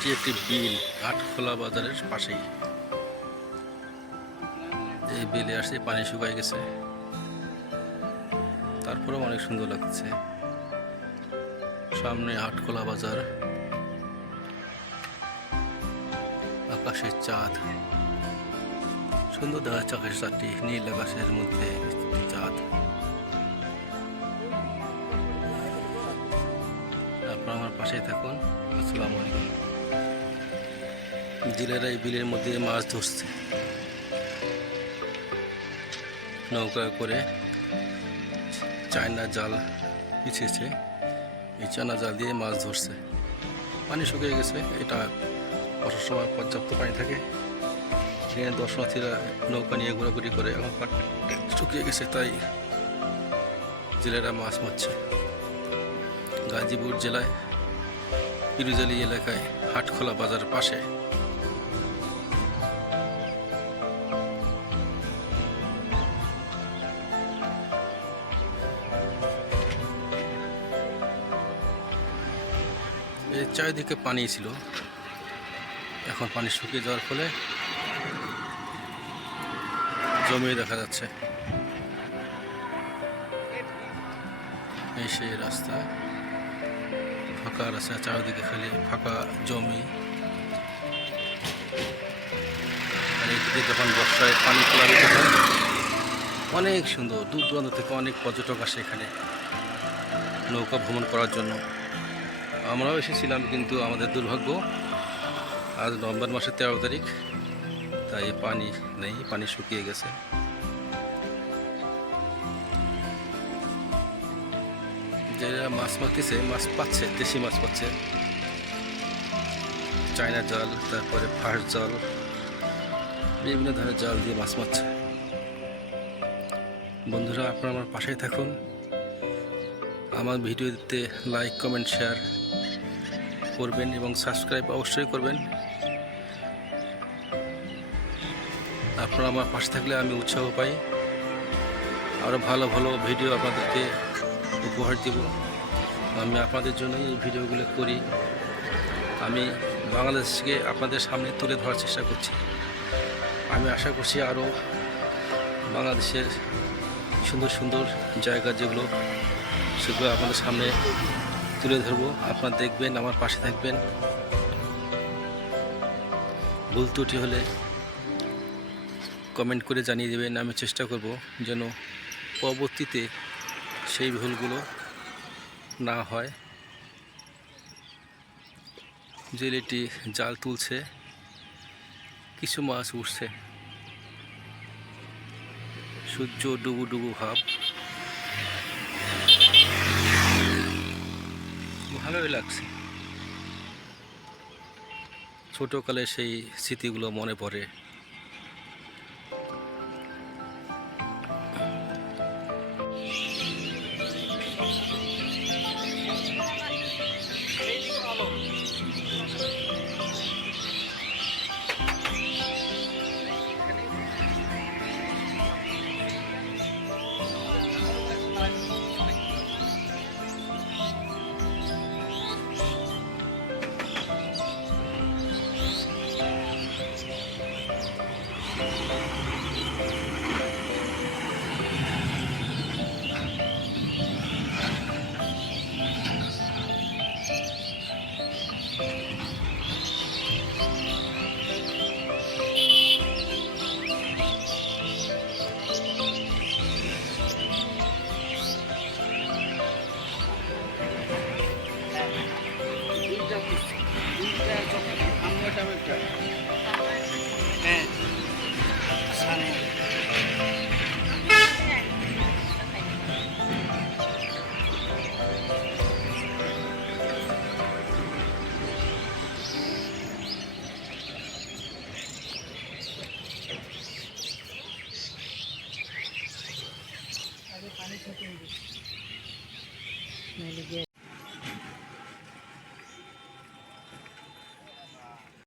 এটি একটি বিল আটখোলা বাজারের পাশেই। এই বিলে আসে পানি শুকায় গেছে, তারপরেও অনেক সুন্দর লাগছে। সামনে আটখোলা বাজার, আকাশের চাঁদ সুন্দর দেখা যাচ্ছে। আকাশের চাঁদটি নীল আকাশের মধ্যে চাঁদ। আপনারা আমার পাশেই থাকুন। আসসালামু আলাইকুম। জেলেরা এই বিলের মধ্যে মাছ ধরছে, নৌকা করে চায়না জাল পিছিয়েছে। এই চায়না জাল দিয়ে মাছ ধরছে। পানি শুকিয়ে গেছে, এটা বর্ষার সময় পর্যাপ্ত পানি থাকে। সেখানে দর্শনার্থীরা নৌকা নিয়ে ঘোরাঘুরি করে, এখন পানি শুকিয়ে গেছে তাই জেলেরা মাছ মারছে। গাজীপুর জেলায় পিরুজালি এলাকায় হাটখোলা বাজার পাশে এই চারিদিকে পানি ছিল, এখন পানি শুকিয়ে যাওয়ার ফলে জমি দেখা যাচ্ছে। এই সেই রাস্তা, ফাঁকা রাস্তা, চারিদিকে খালি ফাঁকা জমি। আর এদিকে যখন বর্ষায় পানি প্লাবিত হয়, অনেক সুন্দর, দূর দূরান্ত থেকে অনেক পর্যটক আসে এখানে নৌকা ভ্রমণ করার জন্য। আমরাও এসেছিলাম, কিন্তু আমাদের দুর্ভাগ্য আজ নভেম্বর মাসের 13 তারিখ, তাই পানি নেই, পানি শুকিয়ে গেছে। যারা মাছ মারতেছে, মাছ পাচ্ছে, দেশি মাছ পাচ্ছে। চায়না জাল, তারপরে ফাঁস জাল, বিভিন্ন ধরনের জাল দিয়ে মাছ মারছে। বন্ধুরা, আপনারা আমার পাশেই থাকুন। আমার ভিডিওতে লাইক, কমেন্ট, শেয়ার করবেন এবং সাবস্ক্রাইব অবশ্যই করবেন। আপনারা আমার পাশে থাকলে আমি উৎসাহ পাই, আরও ভালো ভালো ভিডিও আপনাদেরকে উপহার দিব। আমি আপনাদের জন্যই এই ভিডিওগুলো করি। আমি বাংলাদেশকে আপনাদের সামনে তুলে ধরার চেষ্টা করছি। আমি আশা করছি আরও বাংলাদেশের সুন্দর সুন্দর জায়গা যেগুলো, সেগুলো আপনাদের সামনে তুলে ধরবো। আপনারা দেখবেন, আমার পাশে থাকবেন। ভুল ত্রুটি হলে কমেন্ট করে জানিয়ে দেবেন। আমি চেষ্টা করব যেন পরবর্তীতে সেই ভুলগুলো না হয়। জেলেটি জাল তুলছে, কিছু মাছ উঠছে, সূর্য ডুবু ডুবু ভাব, ভালোই লাগছে। ছোটকালে সেই স্মৃতিগুলো মনে পড়ে।